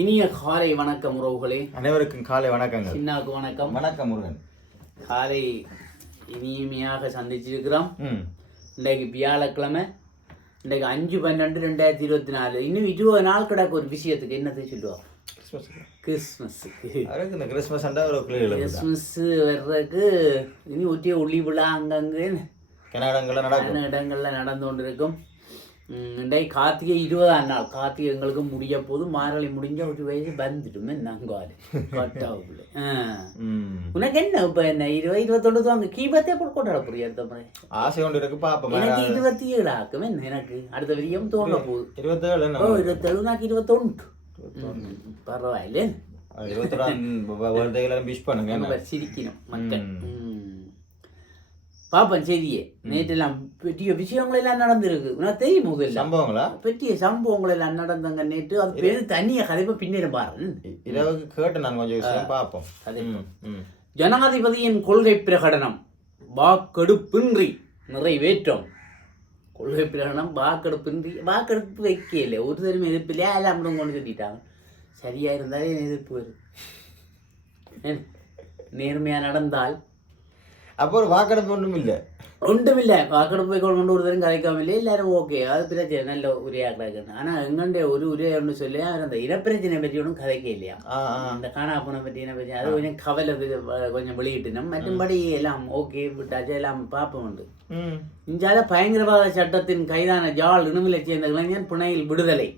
இனிய காலை வணக்கம் உறவுகளே. அனைவருக்கும் காலை வணக்கங்கள். சின்னாக்கு வணக்கம். வணக்கம் முருகன். காலை இனிமையாக சந்திச்சிருக்கிறோம். இன்றைக்கு வியாழக்கிழமை. இன்றைக்கு அஞ்சு பன்னெண்டு ரெண்டாயிரத்தி இருபத்தி நாலு. இன்னும் இருபது நாள் கிடக்கு ஒரு விஷயத்துக்கு. என்னது சொல்லுவோம்? கிறிஸ்மஸ் கிறிஸ்மஸுக்கு கிறிஸ்மஸ் கிறிஸ்மஸ் வர்றதுக்கு இனி ஒட்டிய ஒளி விழா அங்கங்கே. இடங்கள்ல நடந்து கொண்டிருக்கும். இன்றைக்கு கார்த்திகை இருபதாம் நாள். கார்த்திகை எங்களுக்கு முடிய போது மார்கழி முடிஞ்ச ஒரு வயசு வந்துட்டுமே நாங்கால் கட்டாவுல ம். உனக்கு என்ன இப்ப என்ன இருபது இருபத்தொண்டு வாங்க கீபத்தே போறியா அடுத்த முறை? ஆசை கொண்டு இருக்கு பாப்போம். எனக்கு இருபத்தி ஏழு ஆக்கும். என்ன எனக்கு? அடுத்த விரியம் தோங்க போகுது. இருபத்தேழு ஓ இருபத்தேழு நாக்கு இருபத்தொண்டு ம், பரவாயில்ல. வேர்ல்டைகள் விஷ் பண்ணுங்க சிரிக்கணும் மக்கள். பாப்போம் செய்தியே. நேற்றெல்லாம் பெரிய விஷயங்கள் எல்லாம் நடந்திருக்கு. உனக்கு தெரியும் முதல்ல? சம்பவங்களா? பெரிய சம்பவங்கள் எல்லாம் நடந்தங்க நேற்று. அது பேரு தனிய கதைப்ப பின்னேற பாரு. இரவுக்கு கேட்டு நான் கொஞ்சம் பார்ப்போம். ம் ஜனாதிபதியின் கொள்கை பிரகடனம் வாக்கெடுப்பின்றி நிறைவேற்றம். கொள்கை பிரகடனம் வாக்கெடுப்பின்றி வாக்கெடுப்பு வைக்கல. ஒரு தரம் எதிர்ப்பில்லையா எல்லாம் கொண்டு கட்டிட்டாங்க சரியா இருந்தாலே எதிர்ப்பு வரும்? நேர்மையா நடந்தால் அப்போ ஒரு வாக்கெடுப்பு ஒன்றும் இல்லை ஒன்றுமில்ல. வாக்கெடுப்பு கொண்டு ஒரு தரம் கதைக்காமலே எல்லாரும் ஓகே அது பிரச்சனை நல்ல உரையாடுறாங்க ஆனா எங்கண்ட ஒரு உரை ஒன்று சொல்லி. அவர் அந்த இனப்பிரச்சனை பற்றி ஒன்றும் கதைக்க இல்லையா? அந்த காணா போன பற்றி என்ன பற்றி? அது கொஞ்சம் கவலை கொஞ்சம் வெளியிட்டினோம் மற்றும்படி எல்லாம் ஓகே விட்டாச்சு. எல்லாம் பார்ப்போம் உண்டு. இஞ்சால பயங்கரவாத சட்டத்தின் கைதான ஜால் இணுமிலை சேர்ந்த இளைஞன் பிணையில் விடுதலை.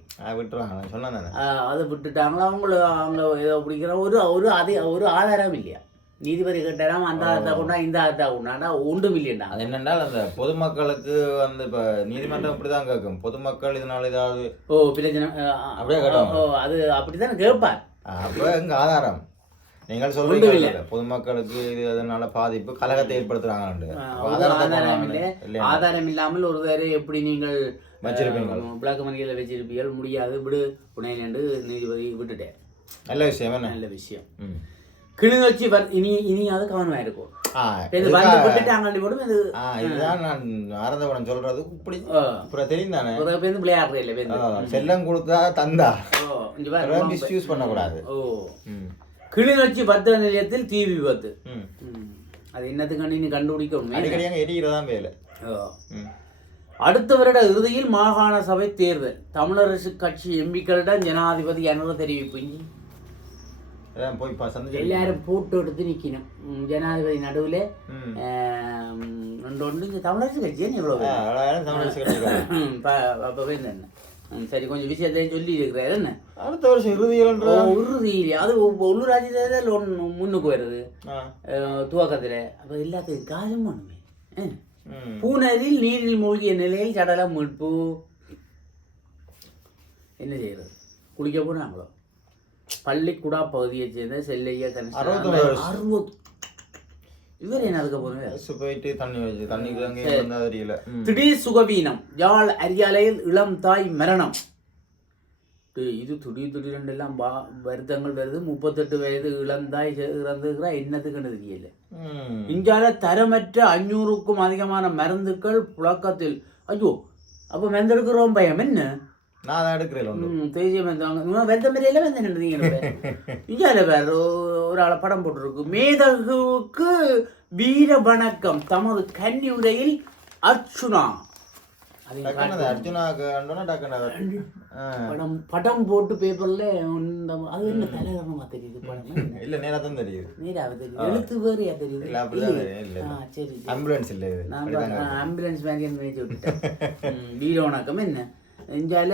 ஆஹ் அதை விட்டுட்டாங்களா? அவங்கள அவங்க ஏதோ பிடிக்கிற ஒரு ஒரு அதே ஒரு ஆதாரம் இல்லையா? நீதிபதி கேட்டாராம் அந்த ஆதாரத்தை கொண்டா. இந்த ஆதாரத்தை கொண்டாடா ஒன்றும் இல்லையா அது என்னென்னால் அந்த பொதுமக்களுக்கு வந்து இப்போ நீதிமன்றம் இப்படி தான் கேட்கும். பொதுமக்கள் இதனால ஏதாவது ஓ பிரச்சனை அப்படியே கேட்டாங்க. ஓ அது அப்படித்தானே கேட்பார்? அப்போ எங்க ஆதாரம். நீங்கள் சொல்றீங்க பொதுமக்களுக்கு இது அதனால பாதிப்பு கலகத்தை ஏற்படுத்துறாங்க ஆதாரம் இல்லை. ஆதாரம் இல்லாமல் ஒரு வேறு எப்படி நீங்கள் வச்சிருப்பீங்க. பிளாக் மணியில் வச்சிருப்பீர்கள்? முடியாது. விடு புனை என்று நீதிபதி விட்டுட்டேன் நல்ல விஷயம் என்ன? நல்ல விஷயம். கிளிநொச்சி இனி இனியாவது ஆ, செல்லம் கொடுத்தா தந்தா. மிஸ்யூஸ் பண்ணக்கூடாது. கிளிநொச்சி பத்திர நிலையத்தில் தீ விபத்து. அது என்னத்துக்கு கண்டுபிடிக்கணும் அடிக்கடி அங்கே எரிகிறதான் வேலை. அடுத்த வருட இறுதியில் மாகாண சபை தேர்தல் தமிழரசு கட்சி எம்பிக்களிடம் ஜனாதிபதி அனுர தெரிவிப்பு. இங்க அதான் போய் சந்திச்சு எல்லாரும் போட்டோ எடுத்து நிக்கணும். ம், ஜனாதிபதி நடுவில். ரெண்டு ஒன்று இந்த தமிழரசு கட்சி என்ன இவ்வளோ தமிழரசு. அப்பவே என்ன சரி கொஞ்சம் விஷயத்தையும் சொல்லி இருக்கிறாரு என்ன? அடுத்த வருஷம் இறுதியில் ஓ, உறுதி அது உள்ளூராட்சி தேர்தல் ஒன்று முன்னுக்கு வருது. துவக்கத்தில். அப்போ எல்லாத்துக்கும் காலம் பண்ணுமே பூனரில் நீரில் மூழ்கிய நிலையில் சடலம் மீட்பு. என்ன செய்யறது? குளிக்க போனாங்களோ? பள்ளிக்குடா பகுதியைச் சேர்ந்த செல்லையா வருஷம். அறுபது இவர் என்ன தெரியல. ம். திடீர் சுகவீனம் யாழ் அரியாலையில் இளம் தாய் மரணம். இது திடீர் திடீரென்று எல்லாம் பா வருத்தங்கள் வருது. முப்பத்தெட்டு வயது இளம் தாய் செ- இறந்துக்கிறா என்னத்துக்குன்னு தெரியல. இந்தியால தரமற்ற அஞ்சூறுக்கும் அதிகமான மருந்துகள் புழக்கத்தில். ஐயோ அப்போ மருந்தெடுக்கிறோம் பயம். என்ன? நான் தான் எடுக்கிறேன் ஒன்று தேசிய மருந்தாங்க வெந்த மாதிரியில வெந்த நின்றுங்க இந்தியாவில் வேற ஒரு ஆளை படம் போட்டிருக்கு. மேதகுவுக்கு வீர வணக்கம் தமது கன்னி உரையில் அர்ச்சுனா. அதை அது. அது-. படம் படம் போட்டு பேப்பர்ல அது என்ன தலைவரமா தெரியுது படம் என்ன? இல்ல நேரா தான் தெரியுது. நேராக தெரியுது. எழுத்து வேறையா தெரியுது? இல்ல அப்படிதான் தெரியும். இல்ல ஆ சரி சரி. ஆம்புலன்ஸ் இல்ல இது. நான் பா- ஆம்புலன்ஸ் வேலையை மேய்ச்சி விட்டுட்டேன் ம், வீர வணக்கம் என்ன? இஞ்சால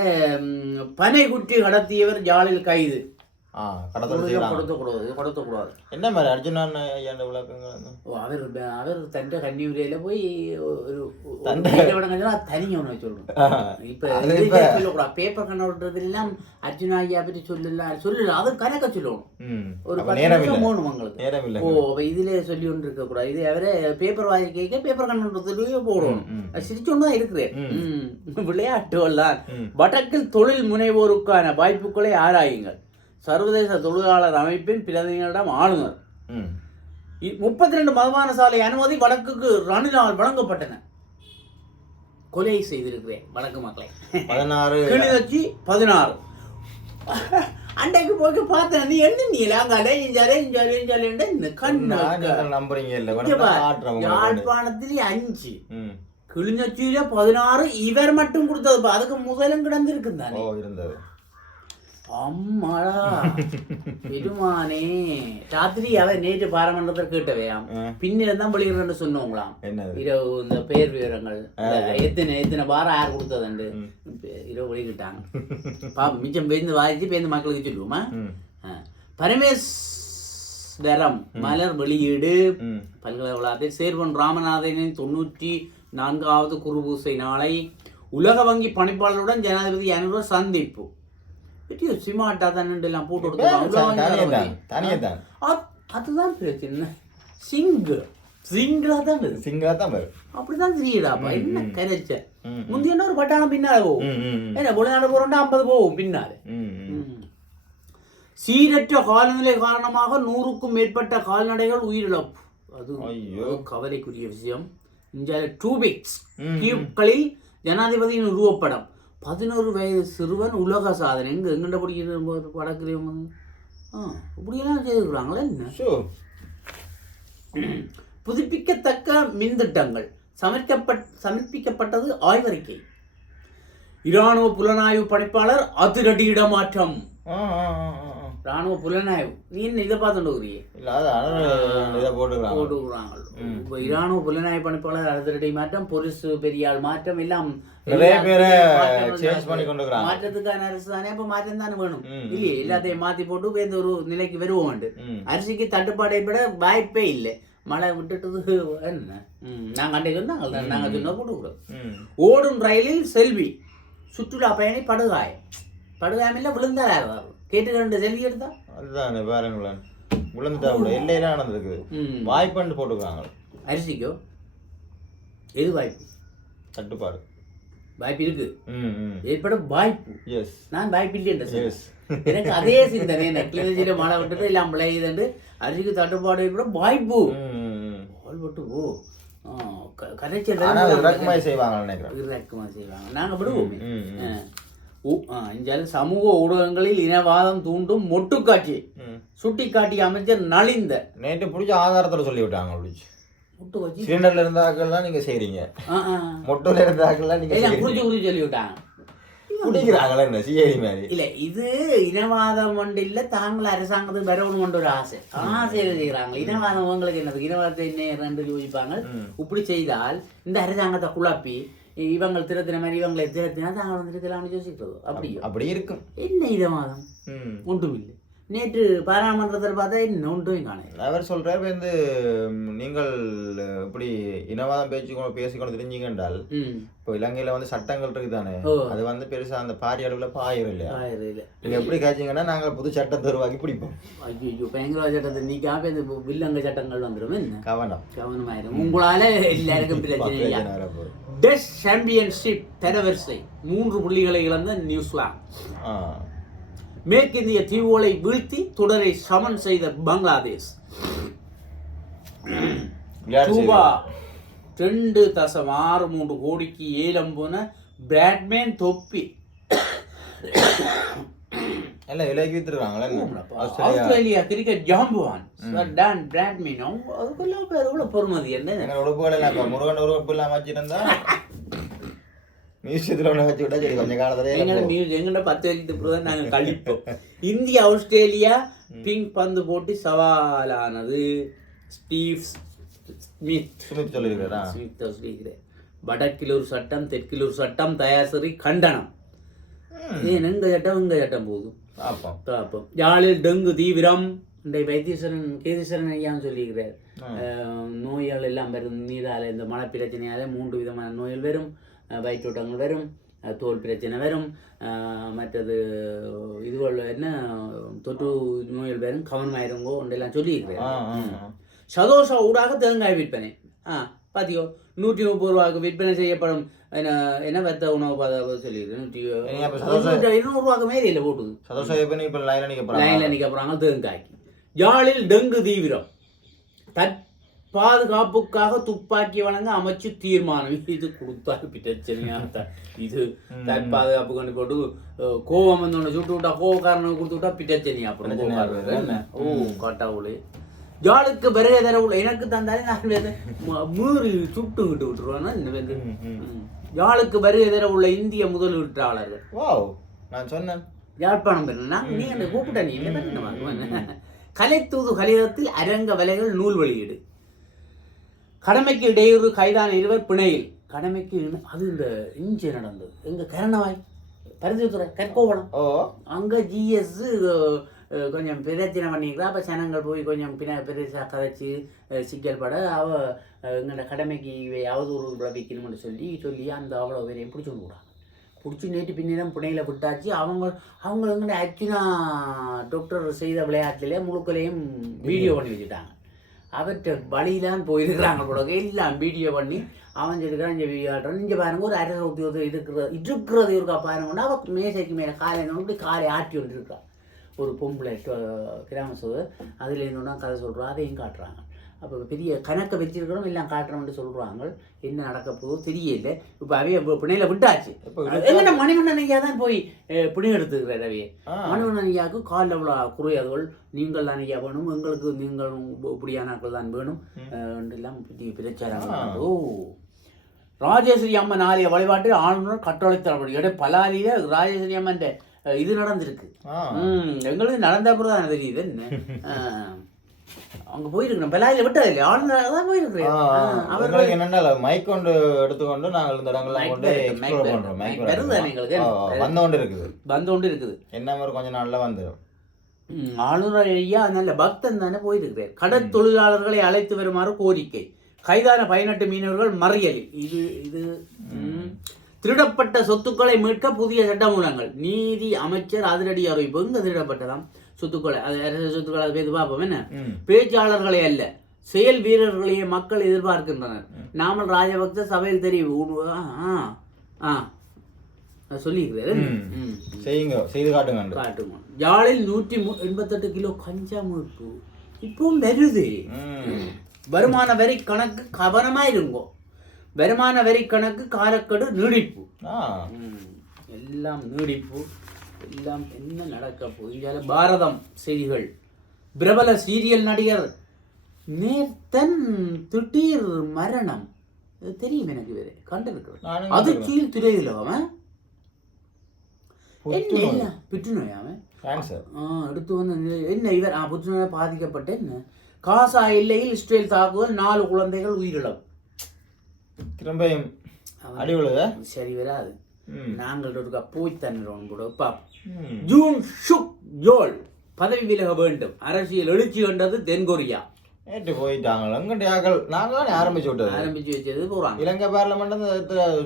பனை குட்டி கடத்தியவர் ஜாலில் கைது. ஆ கடத்தல் செய்யலாம் கொடுத்தக்கூடாது கொடுத்தக்கூடாது என்ன மாதிரி அர்ஜுனான் ஐயாண்ட விளக்கங்கள் ஓ, அவர் ப- அவர் தண்ட கன்னியூரியில போய் ஒரு தண்டை. தனி ஒன்று சொல்லணும் ஆஹா. இப்ப அது இது இப்ப- சொல்லக்கூடாது. பேப்பர் கண்ணோடுறது எல்லாம் அர்ஜுனா ஐயா பற்றி சொல்லல சொல்லல. அது கணக்க சொல்லணும் ம். ஒரு அப்ப பத்து நேரம் நிமிஷம் இல்ல போகணும் உங்களுக்கு நேரம் இல்ல ஓ அப்ப இதுல சொல்லி ஒன்று இருக்கக்கூடாது இது அவரே பேப்பர் வாங்கி கேட்க பேப்பர் கண்ணோட்டத்துலயே போடணும் சிரிச்சோன்னு தான் இருக்குது. விளையாட்டு வல்லான் வடக்கில் தொழில் முனைவோருக்கான வாய்ப்புகளை ஆராயுங்கள். சர்வதேச தொழிலாளர் அமைப்பின் பிரதிநிதிகளிடம் ஆளுநர். ம். முப்பத்தி ரெண்டு மதுபான சாலை அனுமதி வடக்குக்கு ரணிலால் வழங்கப்பட்டன. கொலை செய்திருக்கிறேன். வடக்கு மக்களை. பதினாறு. கிளிநொச்சி பதினாறு. அன்றைக்கு போய் பார்த்தேன். நீ என்ன நீ அங்காலே இஞ்சாலே இஞ்சாலே இஞ்சாலே கண்ணு நம்புறீங்க? இல்ல. யாழ்ப்பாணத்திலே அஞ்சு. ம். கிளிநொச்சியில பதினாறு. இவர் மட்டும் கொடுத்ததுப்பா அதுக்கு முதலும் கிடந்திருக்கு ஓ தானே இருந்தது. அம்மாடா. பெருமானே. ராத்திரி அவன் நேற்று பாராமன்றத்தில் கேட்டவையாம். பின்னில தான் வெளியிடன்னு சொன்னவங்களாம். இரவு இந்த பெயர் விவரங்கள். எத்தனை எத்தனை வாரம் யார் கொடுத்ததுண்டு. இரவு வெளியிட்டாங்க பாப்போம் மிச்சம் பேருந்து வாதிச்சு பேருந்து மக்களுக்கு சொல்லுவோமா? ம். ஆ. பரமேஸ்வரம் மலர் வெளியீடு. பல்கலைக்கழகத்தில் சேர்வன் ராமநாதனின் தொண்ணூற்றி நான்காவது குருபூசை நாளை உலக வங்கி பணிப்பாளருடன் ஜனாதிபதி அனுர சந்திப்பு. பெரிய சிமாட்டா தான் எல்லாம் போட்டு கொடுத்துருக்காங்க. அதுதான் பிரச்சனை. சிங்கு. சிங்களா தான் இருக்கு சிங்கா தான் பாரு அப்படிதான் தெரியுதாப்பா என்ன கரைச்ச? ம். முந்திய ஒரு பட்டாளம் பின்னால போகும். என்ன வெளிநாடு போறோம்னா ஐம்பது போகும் பின்னால. சீரற்ற காலநிலை காரணமாக நூறுக்கும் மேற்பட்ட கால்நடைகள் உயிரிழப்பு. அது ஐயோ. கவலைக்குரிய விஷயம். இந்தியாவில் டூபிக்ஸ் ம், கியூப்களில் ஜனாதிபதியின் உருவப்படம். பதினோரு வயது சிறுவன் உலக சாதனை. எங்க எங்கண்ட படிக்கிறது? படக்கிறவங்க ஆ இப்படியெல்லாம் செய்திருக்கிறாங்களே என்ன. புதுப்பிக்கத்தக்க மின் திட்டங்கள் சமர்க்கப்பட் சமர்ப்பிக்கப்பட்டது ஆய்வறிக்கை. இராணுவ புலனாய்வு பணிப்பாளர் அதிரடி இடமாற்றம். ராணுவ புலனாய்வு. நீ இதை பார்த்துட்டு இல்ல இதை போட்டுக்கிறாங்க. போட்டுக்கிறாங்க. இப்போ இராணுவ புலனாய்வு பணிப்பாளர் அதிரடி மாற்றம் பொலிசு பெரியாள் மாற்றம் எல்லாம் நிறைய பேரை change பண்ணி கொண்டு இருக்கிறாங்க. மாற்றத்துக்கான அரசு தானே அப்போ மாற்றம் தானே வேணும். இல்லையே? எல்லாத்தையும் மாத்தி போட்டு வேந்த ஒரு நிலைக்கு வருவோம். அரிசிக்கு தட்டுப்பாடை விட வாய்ப்பே இல்லை. மழை விட்டுட்டது என்ன? ம், நாங்க அன்றைக்கு வந்தாங்க நாங்க சொன்ன போட்டுக்கிறோம். ஓடும் ரயிலில் செல்வி சுற்றுலா பயணி படுகாயம். படுகாயமில்ல விழுந்தார் கேட்டு ரெண்டு செல்வி எடுத்தா? அதுதானே பாருங்களேன் விழுந்துட்டா கூட எல்லையெல்லாம் நடந்திருக்குது. வாய்ப்புன்னு போட்டுக்கிறாங்க அரிசிக்கோ? எது வாய்ப்பு? தட்டுப்பாடு. வாய்ப்பு இருக்கு. ஏற்படும் வாய்ப்பு. எஸ் நான் வாய்ப்பு இல்லைன்ற எனக்கு அதே சிந்தனை நெக்லஜியில மழை விட்டுட்டு எல்லாம் விளையுதுண்டு. அரிசிக்கு தட்டுப்பாடு ஏற்பட வாய்ப்பு. ம் பால்பட்டு ஓ கரைச்சல் இறக்குமதி செய்வாங்கன்னு நினைக்கிறேன். இறக்குமதி செய்வாங்க. நாங்க விடுவோமே. சமூக ஊடகங்களில் இனவாதம் தூண்டும் மொட்டுக்காட்சி. ம். சுட்டிக்காட்டிய அமைச்சர் நலிந்த. நேற்று பிடிச்ச ஆதாரத்தோட சொல்லி விட்டாங்க பிடிச்சி. முட்டு வச்சு சிலிண்டர்ல இருந்தாக்கெல்லாம் நீங்க செய்றீங்க. மொட்டையில இருந்தாக்கெல்லாம் நீங்க எல்லாம் செய்றீங்க. குறிச்சு குறிச்சு சொல்லி விட்டாங்க குடிக்கிறாங்களா என்ன? சிஐடி மாதிரி. இல்ல இது இனவாதம் ஒன்று இல்ல தாங்கள் அரசாங்கத்துக்கு வரணும் ஒரு ஆசை. ஆசையில செய்யறாங்க இனவாதம் உங்களுக்கு என்னது? இனவாதத்தை என்ன ரெண்டு யோசிப்பாங்க? ம். இப்படி செய்தால் இந்த அரசாங்கத்தை குழப்பி இவங்க திருத்தின மாதிரி இவங்களை திருத்தினா தாங்கள் வந்து இருக்கலாம்னு யோசிக்கிறது அப்படியோ? அப்படி இருக்கும். என்ன இனவாதம் ம். ஒன்றும் இல்லை நேற்று பாராளுமன்றத்தில் பார்த்தா என்ன ஒன்றும் காணல அவர் சொல்றாரு வந்து நீங்கள் இப்படி இனவாதம் பேச்சு பேசிக்கொண்டு தெரிஞ்சீங்க என்றால் ம். இப்போ இலங்கையில வந்து சட்டங்கள் இருக்குதானே ஓ. அது வந்து பெருசா அந்த பாரி அளவுல பாயிரும் இல்லையா? ஆயிரம் இல்லை. நீங்க எப்படி காய்ச்சிங்கன்னா நாங்க புது சட்டம் தருவாக்கி பிடிப்போம். ஐயோ பயங்கரவாத சட்டத்தை நீக்காம இந்த வில்லங்க சட்டங்கள் வந்துடும். கவனம். கவனமாயிரும். உங்களால எல்லாருக்கும் பிரச்சனை. டெஸ்ட் சாம்பியன்ஷிப் தரவரிசை மூன்று புள்ளிகளை இழந்த நியூசிலாந்து. மேற்கிந்திய தீவுகளை வீழ்த்தி தொடரை சமன் செய்த பங்களாதேஷ் ரூபா ரெண்டு தசம் ஆறு மூன்று கோடிக்கு ஏலம் போன பிராட்மேன் தொப்பி. எல்லாம் விலைக்கு வித்துருக்காங்களா? ஆஸ்திரேலியா. கிரிக்கெட் ஜாம்புவான் டான் பிராட்மேன் அதுக்கெல்லாம் பேர் கூட பொறுமதி என்ன? உடுப்புகள் எல்லாம் முருகன் உறுப்பு இல்லாம வச்சிருந்தா மியூசியத்துல ஒண்ணு வச்சு விட்டா சரி கொஞ்ச காலத்துல எங்கட மியூசிக் எங்கட பத்து வரைக்கும் தான் நாங்கள் கழிப்போம். இந்தியா ஆஸ்திரேலியா பிங்க் பந்து போட்டி சவாலானது. Steve Smith. சுமித் சொல்லியிருக்கிறா ஸ்மித் சொல்லிக்கிறேன் வடக்கில் ஒரு சட்டம் தெற்கில் ஒரு சட்டம் தயாசரி கண்டனம். ஏன் எங்க சட்டம் எங்க சட்டம் போதும். பாப்போம் பார்ப்போம் யாழில் டெங்கு தீவிரம் இந்த வைத்தீஸ்வரன் கேதீஸ்வரன் ஐயான்னு சொல்லியிருக்கிறார். நோய்கள் எல்லாம் வரும் நீரால இந்த மழை பிரச்சனையால மூன்று விதமான நோய்கள் வரும். வயிற்றோட்டங்கள் வரும் தோல் பிரச்சனை வரும் மற்றது இதுகள் என்ன தொற்று நோய்கள் வரும் கவனமாயிருங்கோ ஒன்றெல்லாம் ஆ. சதோஷ ஊடாக தேங்காய் விற்பனை. ஆ பாத்தியோ நூற்றி முப்பது ரூபாய்க்கு விற்பனை செய்யப்படும் என்ன என்ன வெத்த உணவு பதார்த்தம் சொல்லியிருக்கு நூற்றி நீங்க அப்ப சதோஷ- இருநூறு ரூபாய்க்கு மேலே இல்லை போட்டுது. சதோஷ இப்ப லைன்ல லைன்ல தேங்காய்க்கு. யாழில் டெங்கு தீவிரம். தற் பாதுகாப்புக்காக துப்பாக்கி வழங்க அமைச்சு தீர்மானம். இது கொடுத்தா பிரச்சனையா? தான். இது தன் பாதுகாப்பு கொண்டு போட்டு கோவம் வந்து ஒன்று சுட்டு விட்டா கோவக்காரனுக்கு கொடுத்து விட்டா பிரச்சனையா? அப்புறம்? ஓ காட்டாவுளே ஜாலுக்கு பிறகு தரவுள்ள எனக்கு தந்தாலே நான் மீறி சுட்டு விட்டு விட்டுருவேன்னா இந்த. யாழுக்கு வருகை தர உள்ள இந்திய முதலீட்டாளர்கள். வாவ் நான் சொன்னேன். யாழ்ப்பாணம் நான் நீ என்ன கூப்பிட்ட நீ கலைத்தூது கலிதத்தில் அரங்க வலைகள் நூல் வெளியீடு. கடமைக்கு இடையூறு கைதான இருவர் பிணையில். கடமைக்கு அது இந்த இஞ்சி நடந்தது? எங்க கரணவாய் பரிந்துரை கற்கோவனம் அங்கே ஜிஎஸ் கொஞ்சம் பிரச்சனை பண்ணிக்கிறா அப்போ ஜனங்கள் போய் கொஞ்சம் பின்ன பெருசாக கதைச்சு சிக்கல் பட அவ அஹ், எங்களோட கடமைக்கு இவை அவதூறு விளைவிக்கணும்னு சொல்லி சொல்லி அந்த அவ்வளோ பேரையும் பிடிச்சி கொண்டு விடாங்க பிடிச்சி நேற்று பின்னிடம் புனையில் விட்டாச்சு. அவங்க அவங்க எங்கள்ட ஆக்சுவலா டாக்டர் செய்த விளையாட்டிலே முழுக்களையும் வீடியோ பண்ணி வச்சுட்டாங்க. அவர்கிட்ட வழியிலான் போயிருக்கிறாங்க போல எல்லாம் வீடியோ பண்ணி அவன் சொல்லிக்கிறான் இங்கே விளையாடுறான் இங்கே பாருங்க ஒரு அரச உத்தியோகம் இருக்கிறது இருக்கிறது இருக்கா பாருங்கன்னா அவ மேசைக்கு மேலே காலை இப்படி காலை ஆட்டி கொண்டு இருக்கா ஒரு பொம்பளை கிராம சோறு அதில் இருந்தோன்னா கதை சொல்கிறோம் அதையும் காட்டுறாங்க. அப்போ பெரிய கணக்கை வச்சிருக்கிறோம் எல்லாம் காட்டுறோம்னு சொல்கிறாங்க என்ன நடக்க போதோ தெரியல. இப்போ அவைய பிணையில விட்டாச்சு. எங்கண்ணா மணிமன்னன் ஐயா தான் போய் பிணை எடுத்துக்கிறார் அவைய. மணிமன்னன் ஐயாவுக்கு காலில் அவ்வளோ குறையாதவள். நீங்கள் தான் ஐயா வேணும். எங்களுக்கு நீங்கள் இப்படியானாக்கள் தான் வேணும். எல்லாம் பெரிய பிரச்சாரம். ஓ. ராஜேஸ்வரி அம்மன் ஆலய வழிபாட்டில் ஆளுநர் கட்டளை தரப்படும் இடம் பலாலியில ராஜேஸ்வரி அம்மன் இது நடந்திருக்கு. எங்களுக்கு நடந்த அப்புறம் தான் தெரியுது. என்ன. அங்க போயிருக்கணும் பலாயில விட்டது இல்லையா ஆளுநராக தான் போயிருக்கிறேன். ஆ, அவர் எங்களுக்கு என்னன்னா மைக் கொண்டு எடுத்துக்கொண்டு நாங்கள் இந்த இடங்கள்லாம் கொண்டு எக்ஸ்ப்ளோர். பண்றோம். மைக் வருது எங்களுக்கு. வந்து கொண்டு இருக்குது வந்து கொண்டு இருக்குது என்ன மாதிரி கொஞ்ச நாள்ல வந்துடும். ஆளுநர் ஐயா நல்ல பக்தன் தானே போயிருக்கிறார். கடற்தொழிலாளர்களை அழைத்து வருமாறு கோரிக்கை. கைதான பதினெட்டு மீனவர்கள் மறியலில். இது இது திருடப்பட்ட சொத்துக்களை மீட்க புதிய சட்டமூலங்கள். நீதி அமைச்சர் அதிரடி அறிவிப்பு. எங்க திருடப்பட்டதாம்? சொத்துக்களை. அது அரசு சொத்துக்களை அதை பேசி பார்ப்போம். என்ன? பேச்சாளர்களே அல்ல. செயல் வீரர்களையே மக்கள் எதிர்பார்க்கின்றனர். நாமல் ராஜபக்த சபையில் தெரியும். ஆ சொல்லியிருக்கிறாரு. செய்யுங்க. செய்து காட்டுங்க யாழில் நூற்றி எண்பத்தெட்டு கிலோ கஞ்சா மீட்பு இப்பவும் வருது. வருமான வரி கணக்கு கவனமா இருங்கோ. வருமான வரி கணக்கு காலக்கெடு நீடிப்பு. எல்லாம் நீடிப்பு. எல்லாம் என்ன நடக்க போகுது பாரதம் செய்திகள். பிரபல சீரியல் நடிகர் நேர்த்தன் திடீர் மரணம். தெரியும் எனக்கு வேறு கண்டிருக்கிறேன். நானும் அதிர்ச்சியில் திரையில் அவன்? என்ன புற்றுநோய். அவன்? அடுத்து வந்து என்ன இவர்? புற்றுநோய் பாதிக்கப்பட்ட என்ன? காசா எல்லையில் இஸ்ரேல் தாக்குதல் நாலு குழந்தைகள் உயிரிழப்பு. திரும்பியும் அடி விழுத? சரி வராது நாங்கள் ஒருக்கா போய் தந்துடுவோம் கூட. ம். ஜூன் ஷுக் ஜோல். பதவி விலக வேண்டும். அரசியல் எழுச்சி கண்டது தென்கொரியா. நேற்று போயிட்டாங்க. எங்கிட்ட ஆக்கள் நாங்கள் தானே ஆரம்பிச்சு விட்டது. ஆரம்பிச்சு வச்சது போறாங்க இலங்கை பார்லமெண்ட்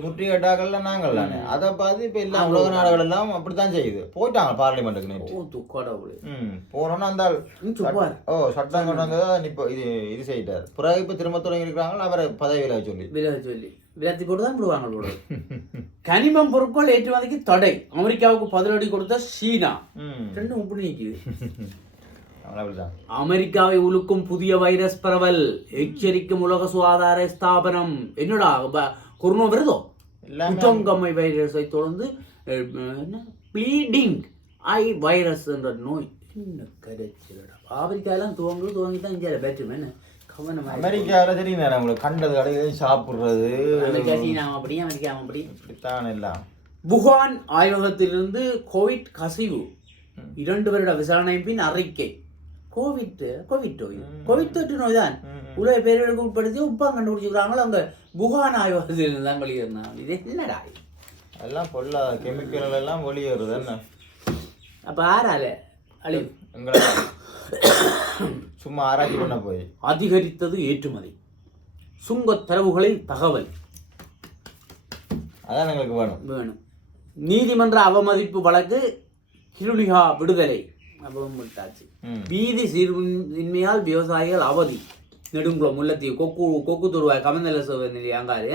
முற்றுகையிட்டாக்கள்ல நாங்கள் தானே. அதை பார்த்து இப்போ எல்லா உலக நாடுகள் எல்லாம் அப்படித்தான் செய்யுது. போயிட்டாங்க பார்லிமெண்ட்டுக்கு நேற்று. ம். போனோன்னா அந்த ஓ சட்டம் கொண்டு வந்ததா? இப்போ இது இது செய்யிட்டார். பிறகு இப்போ திரும்ப தொடங்கி அவரை பதவியில் சொல்லி. விலக சொல்லி. விலத்தி போட்டு தான் விடுவாங்க போல கனிமம் பொருட்கள் ஏற்றுமதிக்கு தடை. அமெரிக்காவுக்கு பதிலடி கொடுத்த சீனா. ரெண்டும் அவங்கள அப்படிதான் அமெரிக்காவை உலுக்கும் புதிய வைரஸ் பரவல் எச்சரிக்கும் உலக சுகாதார ஸ்தாபனம். என்னடா கொரோனா வருதோ? குற்றங்கம்மை வைரஸை தொடர்ந்து ப்ளீடிங் ஐ வைரஸ் என்ற நோய். என்ன கரைச்சிடா ஆப்பிரிக்காலாம் துவங்கு துவங்கி தான் இங்கே பேட்டும் என்ன அமெரிக்காவில் தெரியும் உங்களுக்கு? கண்டது கிடையாது சாப்பிட்றது. அமெரிக்கா சீனா அப்படி அமெரிக்கா அப்படி. இப்படித்தான் எல்லாம். வுகான் ஆய்வகத்திலிருந்து கோவிட் கசிவு. இரண்டு வருட விசாரணையின் பின் அறிக்கை. கோவிட் கோவிட் நோய். கோவிட் தொற்று நோய் தான். உலக பேர்களுக்கு உட்படுத்தி உப்பா கண்டுபிடிச்சிருக்காங்களோ அங்க வுகான் ஆய்வகத்தில் தான் வெளியேறினாங்க இது என்னடா? எல்லாம் பொல்லாத கெமிக்கல் எல்லாம் வெளியேறுது என்ன? அப்ப ஆறால? அழி. சும்மா ஆராய்ச்சி பண்ண போய். அதிகரித்தது ஏற்றுமதி. சுங்கத் தரவுகளில் தகவல். அதான் எங்களுக்கு வேணும். வேணும். நீதிமன்ற அவமதிப்பு வழக்கு கிருணிகா விடுதலை. அப்பவும் விட்டாச்சு வீதி சீர்மின்மையால் விவசாயிகள் அவதி. நெடுங்குளம் முல்லத்தீவு கொக்கு கொக்கு துருவாய் கமந்தல சிவநிலை அங்காரு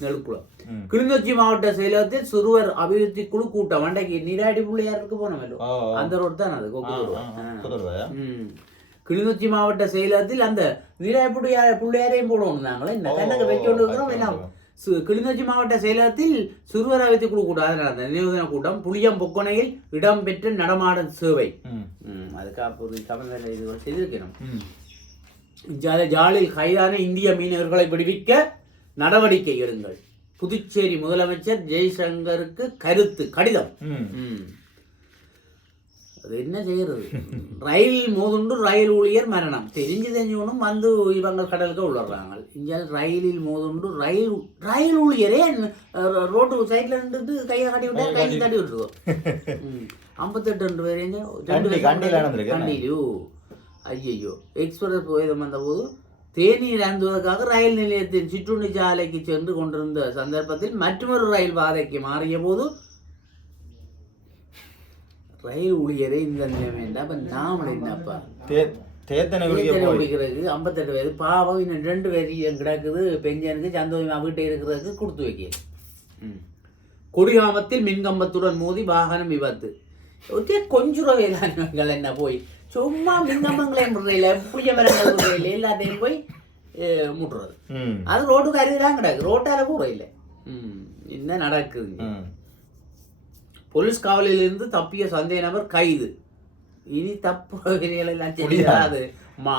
நெடுக்குளம். கிளிநொச்சி மாவட்ட செயலகத்தில் சிறுவர் அபிவிருத்தி குழு கூட்டம். அண்டைக்கு நீராடி பிள்ளையாருக்கு ஓ. அந்த ரோடு தான் அது கொக்கு துருவாய். கிளிநொச்சி மாவட்ட செயலகத்தில் அந்த நீராய்ப்புடைய பிள்ளையாரையும் போடணும் நாங்களே. ஓ, கண்ணங்க வைக்க கொண்டு இருக்கிறோம் கிளிநொச்சி மாவட்ட செயலகத்தில் சிறுவரை வைத்துக் குழு கூடாது நடந்த நினைவு தின கூட்டம் புளியம் பொக்கனையில் இடம்பெற்ற நடமாடும் சேவை. அதுக்காக ஒரு தமிழ் இதுகள் செய்திருக்கிறோம். ம். ஜா- ஜாலில் கைதான இந்திய மீனவர்களை விடுவிக்க நடவடிக்கை எடுங்கள். புதுச்சேரி முதலமைச்சர் ஜெய்சங்கருக்கு கருத்து கடிதம். அது என்ன செய்யறது? ரயில் மோதுண்டு ரயில் ஊழியர் மரணம். தெரிஞ்சு தெரிஞ்சவனும் வந்து இவங்க கடலுக்கு உள்ளறாங்க. இங்கே ரயிலில் மோதுண்டு ரயில் ரயில் ஊழியரே ரோட்டு சைட்ல நின்றுட்டு கையை காட்டி விட்டா கையை தட்டி விட்டுருவோம். ஐம்பத்தெட்டு ரெண்டு பேர் ரெண்டு கண்டி- கண்டியில நடந்திருக்கு, என்ன? கண்டியிலோ? ஐயையோ. எக்ஸ்பிரஸ் போயதம் வந்தபோது தேநீர் அருந்துவதற்காக ரயில் நிலையத்தின் சிற்றுண்டி சாலைக்கு சென்று கொண்டிருந்த சந்தர்ப்பத்தில் மற்றொரு ரயில் பாதைக்கு மாறிய போது ரயில் ஊழியரே இந்த நிலைமை வேண்டாம் அப்ப நாமள என்னப்பா தேத்தனை குடிக்கிறதுக்கு ஐம்பத்தெட்டு வயது பாவம் இன்னும் ரெண்டு பேர் கிடக்குது பெஞ்சனுக்கு சந்தோஷமா வீட்டை இருக்கிறதுக்கு கொடுத்து வைக்க. கொடிகாமத்தில் மின்கம்பத்துடன் மோதி வாகனம் விபத்து. ஒரே கொஞ்சம் வேளாண்மைகள் என்ன போய்? சும்மா மின்கம்பங்களையும் முறையில் புளிய மரங்கள் முறையில் எல்லாத்தையும் போய் முட்டுறது. அது ரோட்டுக்கு அருகிதான் கிடக்கு. ரோட்டால கூட இல்லை. என்ன நடக்குது ம். போலீஸ் காவலிலிருந்து தப்பிய சந்தேக நபர் கைது. இனி தப்பு வகைகள் எல்லாம் தெரியாது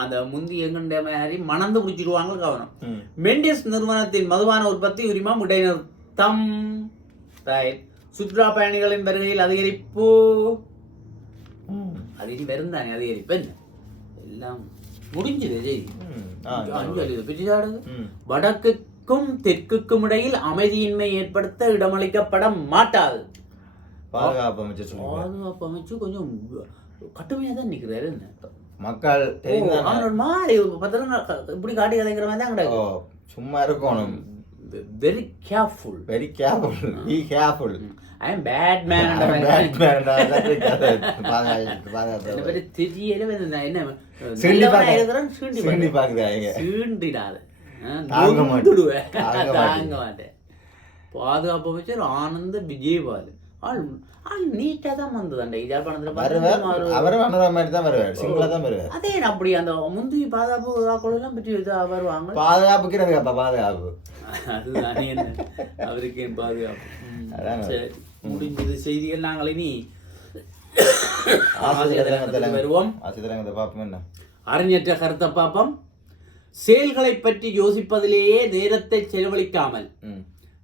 அந்த முந்தி எங்கண்ட மாதிரி மணந்து பிடிச்சிடுவாங்க கவனம். மெண்டிஸ் நிறுவனத்தின் மதுபான உற்பத்தி உரிமம் இடைநிறுத்தம். ரைட். சுற்றுலா பயணிகளின் வருகையில் அதிகரிப்பு. அது இனி வரும் தானே அதிகரிப்பு என்ன? எல்லாம் முடிஞ்சது செய்தி பிரிச்சாடுது. வடக்குக்கும் தெற்குக்கும் இடையில் அமைதியின்மை ஏற்படுத்த இடமளிக்கப்பட மாட்டாது. பாதுகாப்பு அமைச்சர் சொல்லி பாதுகாப்பு அமைச்சு கொஞ்சம் கட்டுமையா தான் நிக்கிறாரு என்ன? மக்கள் மாதிரி பத்திரம் இப்படி காட்டி கதைக்கிற மாதிரி தான் கிடையாது சும்மா இருக்கணும். Very careful very careful be careful I am Batman பாதுகாப்பு தெரியல என்ன சீண்டி நல்லவனா பார்க்க- இருக்கிறான் சீண்டி சீண்டி பார்க்க. பாக்குறாங்க சீண்டிடாத தாங்க மாட்டேன். தாங்க மாட்டேன். பாதுகாப்பு அமைச்சர் ஆனந்த விஜயபால். ஆள் தான் வந்ததுண்ட. யாழ்ப்பாணத்துல வருவார். பார்த்தா அவரும் வண்ணுற மாதிரி தான் வருவார். சிங்கிளா தான் வருவார். அதே அப்படி அந்த முந்தி பாதுகாப்பு ஆக்கள் எல்லாம் பற்றி இதா வருவாங்க. பாதுகாப்புக்கு இருக்கப்பா பாதுகாப்பு. அதுதானே என்ன? அவருக்கு என் பாதுகாப்பு. ம், அதான். சரி. முடிஞ்சது. செய்திகள் நாங்கள் இனி வருவோம். அறிஞற்ற கருத்தை பார்ப்போம். செயல்களை பற்றி யோசிப்பதிலேயே நேரத்தை செலவழிக்காமல்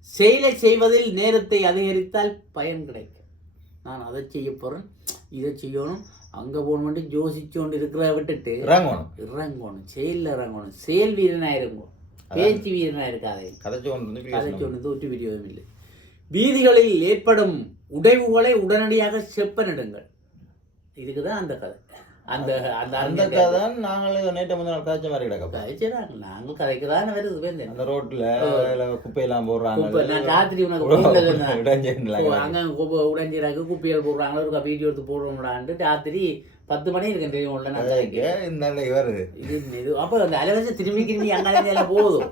செயலை செய்வதில் நேரத்தை அதிகரித்தால் பயன் கிடைக்கும். நான் அதை செய்ய போறேன் இதை செய்யணும் அங்க போகணும் யோசிச்சு கொண்டு இருக்கிறத விட்டுட்டு இறங்கணும். இறங்கணும் செயல்ல இறங்கணும். செயல் வீரனா இருங்கோ. பேச்சு வீரனா இருக்காதே. கதைச்சு கொண்டு விரியோகம் இல்லை. வீதிகளில் ஏற்படும் உடைவுகளை உடனடியாக செப்பனிடுங்கள். இதுக்கு தான் அந்த கதை. அந்த அந்த அந்த கதை நாங்களும் நேற்று முந்தின நாள் கதைச்ச மாதிரி கிடக்கப்பா கதைச்சுறாங்க நாங்கள் கதைக்கு தானே வருது வேந்தேன் அந்த ரோட்ல இதுல குப்பையெல்லாம் போடுறாங்க. நான் ராத்திரி உனக்கு ஓ, அங்க குப்பை உடைஞ்சிராக்கு குப்பைகள் போடுறாங்களோ ஒரு வீடியோ எடுத்து போடுறோம்லான்ட்டு ராத்திரி பத்து மணி இருக்கு தெரியும் வருது. இது அப்போ அந்த அலைவரிசை திரும்பி திரும்பி அங்கே போதும்.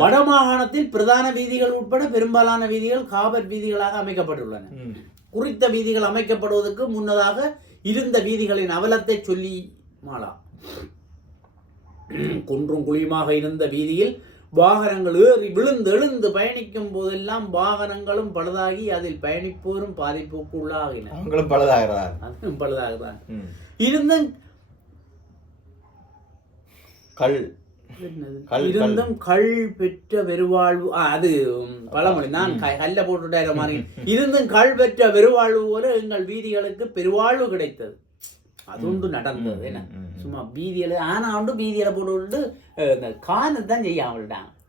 வடமாகாணத்தில் பிரதான வீதிகள் உட்பட பெரும்பாலான வீதிகள் காபட் வீதிகளாக அமைக்கப்பட்டுள்ளன. குறித்த வீதிகள் அமைக்கப்படுவதற்கு முன்னதாக இருந்த வீதிகளின் அவலத்தை சொல்லி மாளா குன்றும் குழியுமாக இருந்த வீதியில் வாகனங்கள் ஏறி விழுந்து எழுந்து பயணிக்கும் போதெல்லாம் வாகனங்களும் பழுதாகி அதில் பயணிப்போரும் பாதிப்புக்கு உள்ளாகின. அவங்களும் அதுவும் பழுதாகதான் ம். இருந்தும் கல். கல், இருந்தும் கள் பெற்ற பெருவாழ்வு அது பழமொழி. நான் கல்ல போட்டுட்டாரு மாதிரி இருந்தும் கள் பெற்ற பெருவாழ்வு போல எங்கள் வீதிகளுக்கு பெருவாழ்வு கிடைத்தது. அது ஒன்று நடந்தது என்ன. சும்மா வீதியில ஆனா உண்டு வீதியில போட்டு விட்டு அஹ், இந்த காணை தான் செய்ய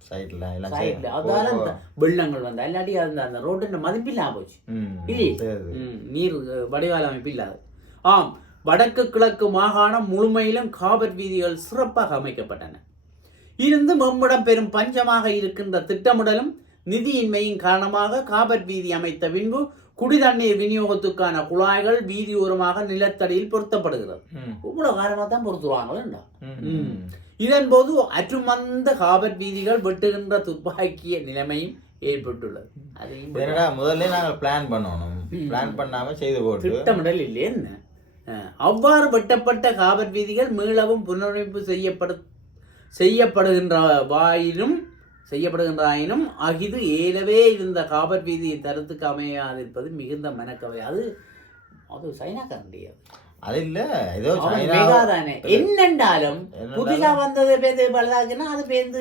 சைட்ல சைட்ல. அதால இந்த வெள்ளங்கள் வந்தா இல்லாட்டி அந்த அந்த ரோட்டு மதிப்பில்லாம போச்சு. ம். இல்லையே? சரி. ம், நீர் அஹ், வடிகால் அமைப்பு இல்லாது. ஆம் வடக்கு கிழக்கு மாகாணம் முழுமையிலும் காபட் வீதிகள் சிறப்பாக அமைக்கப்பட்டன. இருந்து நம்மிடம் பெரும் பஞ்சமாக இருக்கின்ற திட்டமிடலும் நிதியின்மையின் காரணமாக காபட் வீதி அமைத்த பின்பு குடிதண்ணீர் விநியோகத்துக்கான குழாய்கள் வீதியோரமாக நிலத்தடியில் பொருத்தப்படுகிறது. இவ்வளவு காரணமாக தான் பொருத்துவாங்களா. இதன் போது அற்றுமந்த காபட் வீதிகள் வெட்டுகின்ற துப்பாக்கிய நிலைமையும் ஏற்பட்டுள்ளது. அதையும் என்னடா முதல்ல நாங்க பிளான் பண்ணணும். பிளான் பண்ணாம செய்து போட்டு. திட்டமிடல் இல்லை என்ன? அவ்வாறு வெட்டப்பட்ட காபட் வீதிகள் மீளவும் புனரமைப்பு செய்யப்படு செய்யப்படுகின்ற வாயினும் செய்யப்படுகின்றாயினும் அகிது ஏலவே இருந்த காபட் வீதியின் தரத்துக்கு அமையாதிருப்பது மிகுந்த மனக்கவை. அது அது சைனாக்காரண்டிய அது. இல்ல ஏதோ என்னண்டாலும் என்னண்டாலும் புதுசா வந்தது பேந்து பழுதாக்குன்னா அது பேந்து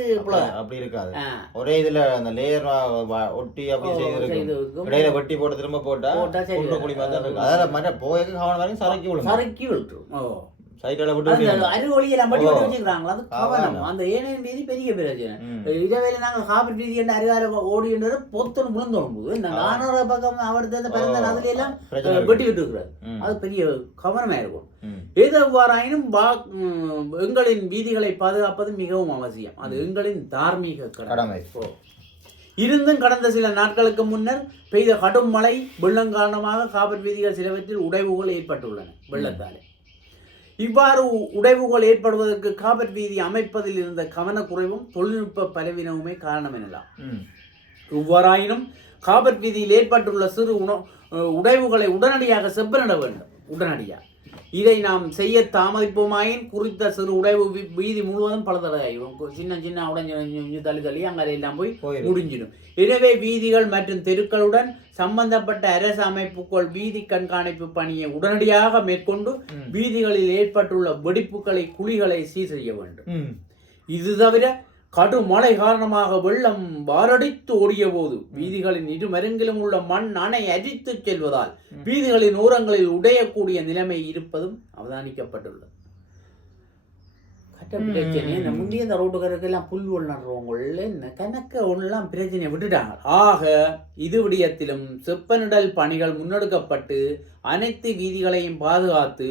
அப்படி இருக்காது. ஒரே இதுல அந்த லேயர் ஒட்டி அப்படி செய்திருக்கும். இடையில வெட்டி போட்டு திரும்ப போட்டா போட்டா சரி. மாதிரி தான் அதில் மற்ற போயக்கு கவனம் வரைக்கும் சரக்கி விழுங்க சறுக்கி விட்டுரும் ஓ. சைட்டில் விட்டு. அறுவழியெல்லாம் மட்டும் வச்சுக்கிறாங்களா அது கவனம். அந்த ஏனையின் வீதி பெரிய பிரச்சனை ம். இரவேல நாங்கள் காப்பீடு வீதி என்று அறிவார ஓடின்றது பொத்தொன்று விழுந்தோடும் போது இந்த. நானூறு பக்கம் அவருக்கு அந்த பிறந்த. அதுல எல்லாம். வெட்டிக்கிட்டு இருக்கிறாரு. அது பெரிய கவனமா இருக்கும் ம். எது எவ்வாறாயினும் வா- ம், எங்களின் வீதிகளை பாதுகாப்பது மிகவும் அவசியம் அது எங்களின் தார்மீக கடமை. இருந்தும் கடந்த சில நாட்களுக்கு முன்னர் பெய்த கடும் மழை வெள்ளம் காரணமாக காவிரி வீதிகள் சிலவற்றில் உடைவுகள் ஏற்பட்டுள்ளன வெள்ளத்தாலே இவ்வாறு உடைவுகள் ஏற்படுவதற்கு காவிரி வீதி அமைப்பதில் இருந்த கவனக்குறைவும் தொழில்நுட்ப பலவீனமுமே காரணம் எனலாம். இவ்வாறாயினும் காபட் வீதியில் ஏற்பட்டுள்ள சிறு உண உடைவுகளை உடனடியாக செப்பனிட வேண்டும். உடனடியாக. இதை நாம் செய்ய தாமதிப்போமாயின் குறித்த சிறு உடைவு வீதி முழுவதும் பலதடையாகும் கு- சின்ன சின்ன உடஞ்சு தள்ளி தள்ளி அங்கே எல்லாம் போய். முடிஞ்சிடும் எனவே வீதிகள் மற்றும் தெருக்களுடன் சம்பந்தப்பட்ட அரசு அமைப்புகள் வீதி கண்காணிப்பு பணியை உடனடியாக மேற்கொண்டு. வீதிகளில் ஏற்பட்டுள்ள வெடிப்புகளை குழிகளை சீர் செய்ய வேண்டும். இது தவிர கடும் மழை காரணமாக வெள்ளம் வாரடித்து ஓடிய போது வீதிகளின் இரு மருங்கிலும் உள்ள மண் அணை அரித்து செல்வதால் வீதிகளின் ஓரங்களில் உடையக்கூடிய நிலைமை இருப்பதும் அவதானிக்கப்பட்டுள்ளது. கட்ட பிரச்சனை இந்த முந்தைய இந்த ரோட்டுக்காரருக்கெல்லாம் புல் என்ன கணக்க ஒன்றெல்லாம் பிரச்சனையை விட்டுட்டாங்க. ஆக இது விடயத்திலும் செப்பனிடல் பணிகள் முன்னெடுக்கப்பட்டு அனைத்து வீதிகளையும் பாதுகாத்து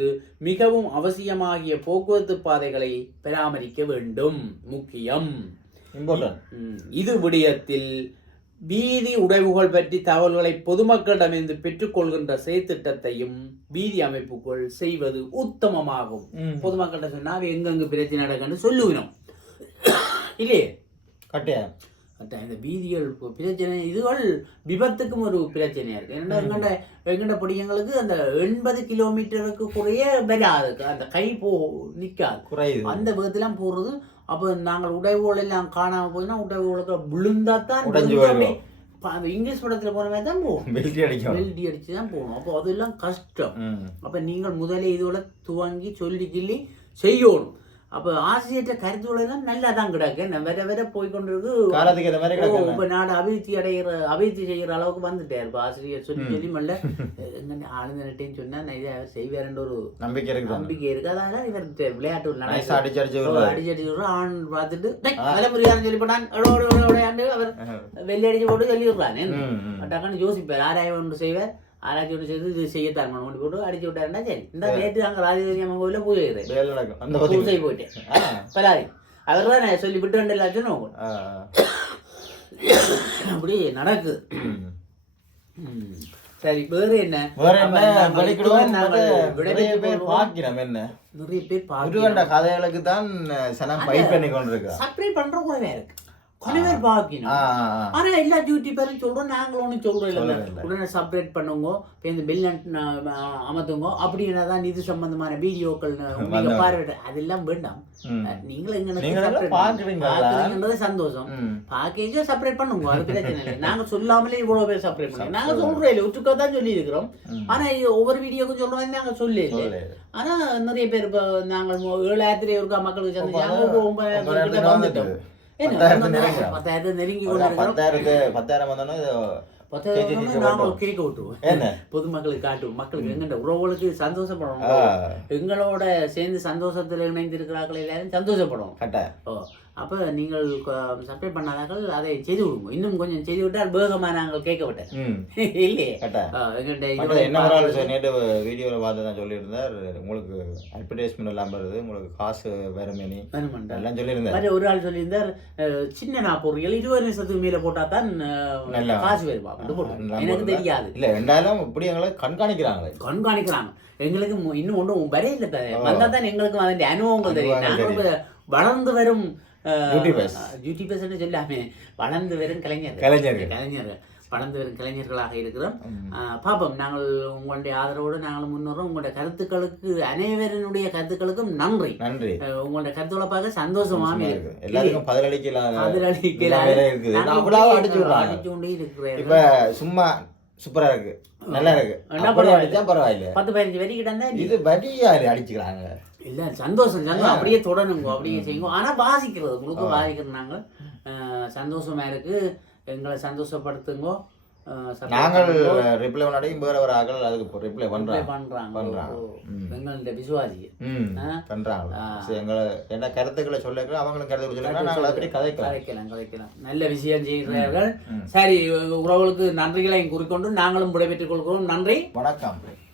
மிகவும் அவசியமாகிய போக்குவரத்து பாதைகளை பராமரிக்க வேண்டும். முக்கியம். இது விடயத்தில் வீதி உடைவுகள் பற்றி தகவல்களை பொதுமக்களிடமிருந்து பெற்றுக்கொள்கின்ற செயற்திட்டத்தையும் வீதி அமைப்புகள் செய்வது உத்தமமாகும். பொதுமக்கள்கிட்ட சொன்னா அவ எங்கெங்க பிரச்சனை நடக்குன்னு சொல்லுவினோம். இல்லையே? கட்டியா? அதான் இந்த வீதிகள் பிரச்சனை இதுகள் விபத்துக்கும் ஒரு பிரச்சனையா இருக்கு. ஏன்னா எங்கண்ட எங்கண்ட படியங்களுக்கு அந்த எண்பது கிலோமீட்டருக்கு குறைய வராது. அந்த கை போ நிற்காது குறையுது. அந்த விதத்திலாம் போறது அப்போ நாங்கள் உடைவுகள் எல்லாம் காணாம போயினா உடைவுகளுக்கு விழுந்தா தான் இங்கிலீஷ் படத்துல போன மாதிரி தான் போகும் பெல்ட்டி அடிக்கும். வெல்டி அடிச்சு தான் போகணும் அப்போ அதெல்லாம் கஷ்டம். அப்ப நீங்கள் முதலே இதோட துவங்கி சொல்லி சொல்லி செய்யணும். அப்ப ஆசிரியர்கிட்ட கருத்துக்கள் எல்லாம் நல்லா தான் கிடக்கு. நம்ம வேற வேற போய் கொண்டிருக்கு. காலத்துக்கு ஏற்ற மாதிரி ஓ, கிடக்கு இப்ப நாடு அபிவிருத்தி அடைகிற அபிவிருத்தி செய்கிற அளவுக்கு வந்துட்டார். இப்ப ஆசிரியர் சொல்லி சொல்லி மல்ல எங்க ஆளுநர்கிட்டையும் சொன்னா நான் இதை செய்வாருன்ற ஒரு நம்பிக்கை இருக்கு நம்பிக்கை இருக்கு. அதனால இவர் விளையாட்டு. அடிச்சு அடிச்சு விடுறோம். ஆண் பார்த்துட்டு தலைமுறையாரன் சொல்லி எடோன்னு அவர் வெள்ளி அடிச்சு போட்டு சொல்லி விடுறான் ம், ம். டக்குன்னு யோசிப்பார். ஆராய்வு ஒன்று செய்வார். ஆராய்ச்சி ஒன்று செய்து இது செய்யத்தான் மனம் கொண்டு போட்டு அடிச்சு விட்டாருன்னா சரி இந்த நேற்று அங்கே ராஜதேவி அம்மன் கோயிலில் பூஜை அந்த பூஜை போயிட்டேன் பலாரி அவர் தான் நான் சொல்லி விட்டு ரெண்டு லட்சம் அப்படி நடக்குது. சரி வேறு என்ன வேற நிறைய பேர். பார்க்கிறோம் என்ன நிறைய பேர் முருகண்ட பார்க்கிறோம் கதைகளுக்கு தான் சனம் பயிர் பண்ணி கொண்டிருக்கா சப்ஸ்கிரைப் பண்ற கூடவே இருக்கு ஆ, ஆ. ஆனா எல்லா டியூட்டி பேரும் சொல்றோம் நாங்களும் ஒன்றும் சொல்றோம் இல்லை. உடனே செப்பரேட் பண்ணுங்க இந்த பில் அமர்த்துங்க அப்படின்னா தான் இது சம்பந்தமான வீடியோக்கள் நீங்க. பார்வையிட அதெல்லாம் வேண்டாம். நீங்களும் சந்தோஷம். பேக்கேஜை செப்பரேட் பண்ணுங்க அது பிரச்சனை இல்லை நாங்க சொல்லாமலே இவ்வளவு பேர் செப்பரேட் பண்ணுங்க நாங்க சொல்றோம் இல்லை ஒற்றுக்கா தான் சொல்லி இருக்கிறோம் ஆனா ஒவ்வொரு வீடியோக்கும் சொல்றோம் நாங்க சொல்லி இல்லை. ஆனா நிறைய பேர் இப்போ நாங்கள் ஏழாயிரத்துல இருக்கா மக்களுக்கு சந்திச்சாங்க ஒன்பது- இப்போ ஒன்பதாயிரத்து கிட்ட ஒன்பதாயிரத்து வந்துட்டோம் பத்தாயிரத்து நெருங்கி பத்தாயிரத்து பத்தாயிரம் வந்தோன்னா பத்தாயிரம் நாங்கள். கேட்க விட்டுருவோம் என்ன? பொதுமக்களுக்கு காட்டுவோம். மக்களுக்கு எங்கண்ட உறவுகளுக்கு சந்தோஷப்படணும் எங்களோட சேர்ந்து சந்தோஷத்தில் இணைந்திருக்கிறார்கள் எல்லாரும் சந்தோஷப்படும் கட்ட ஓ. அப்போ நீங்கள் சப்ளை பண்ணாதார்கள் அதை செய்து விடுங்க இன்னும் கொஞ்சம் செய்து விட்டால் வேகமாக நாங்கள் கேட்க விட்டேன் இல்லையே? கட்ட ஆ, எங்கள்ட்ட மற்றது இதோட என்ன ஒரு ஆள் பார்த்து- நேற்று வீடியோவில் பார்த்து தான் சொல்லியிருந்தார். உங்களுக்கு அட்வர்டைஸ்மெண்ட் எல்லாம் வருது உங்களுக்கு காசு வேற மேனி வேணுமெண்டா. எல்லாம் சொல்லியிருந்தார். ஒரு ஆள் சொல்லியிருந்தார் சின்ன நாப்பொருள் இருபது நிமிஷத்துக்கு மேல போட்டா தான். காசு நல்லா எனக்கு. தெரியாது. இல்ல ரெண்டாயிரம் இப்படி எங்களை கண்காணிக்கிறாங்களே. கண்காணிக்கிறாங்க. எங்களுக்கு இன்னும் ஒன்றும் வரையில ஆ. வந்தா தான் எங்களுக்கு அதன் அனுபவங்கள் தெரியும். வளர்ந்து வரும் யூடியூபர்ஸ் சொல்லாமே வளர்ந்து வரும் கலைஞர் கலைஞர்கள். கலைஞர்கள். வளர்ந்து வரும் கலைஞர்களாக இருக்கிறோம். பாப்போம். நாங்கள் உங்களுடைய ஆதரவோடு நாங்கள் முன்னோறோம் உங்களுடைய கருத்துக்களுக்கு அனைவரினுடைய கருத்துக்களுக்கும் நன்றி. நன்றி. உங்களுடைய கருத்துக்களை பார்க்க சந்தோஷமாக இருக்கு. எல்லாத்துக்கும் பதிலளிக்கலாம் அடிச்சு கொண்டே இருக்கிறேன் இப்ப சும்மா சூப்பரா இருக்கு. நல்லா இருக்கு. பரவாயில்ல. பத்து பதினஞ்சு வரி கிட்ட இது வரியாரு அடிச்சுக்கிறாங்க? இல்ல சந்தோஷம் சந்தோஷம். அப்படியே தொடருங்க அப்படியே செய்யுங்க. ஆனா வாசிக்கிறது உங்களுக்கு வாசிக்கிறது நாங்க ஆஹ் சந்தோஷமா இருக்கு. எங்களை சந்தோஷப்படுத்துங்க. நாங்கள். ரிப்ளை பண்ணாடையும் வேற வேற ஆக்கள் அதுக்கு ரிப்ளை பண்றாங்க. பண்றாங்க. எங்கள்ட்ட விசுவாசி. பண்றாங்க. எங்களை என்ன கருத்துக்களை சொல்ல அவங்களும் கருத்துக்களை சொல்ல நாங்கள் அதை கதைக்கலாம். கதைக்கலாம் கதைக்கலாம். நல்ல விஷயம் செய்கிறார்கள். சரி உறவுகளுக்கு நன்றிகளை கூறிக்கொண்டு நாங்களும் விடைபெற்றுக் கொள்கிறோம். நன்றி. வணக்கம்.